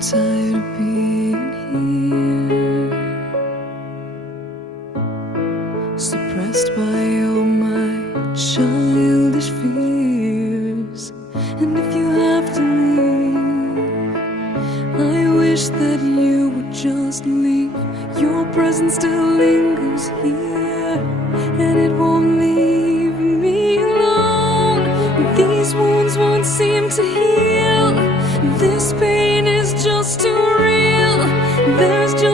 tired of being here, suppressed by all my childish fears. And if you have to leave, I wish that you would just leave. Your presence still lingers here, and it won't leave me alone. These wounds won't seem to heal. This pain is just too real. There's just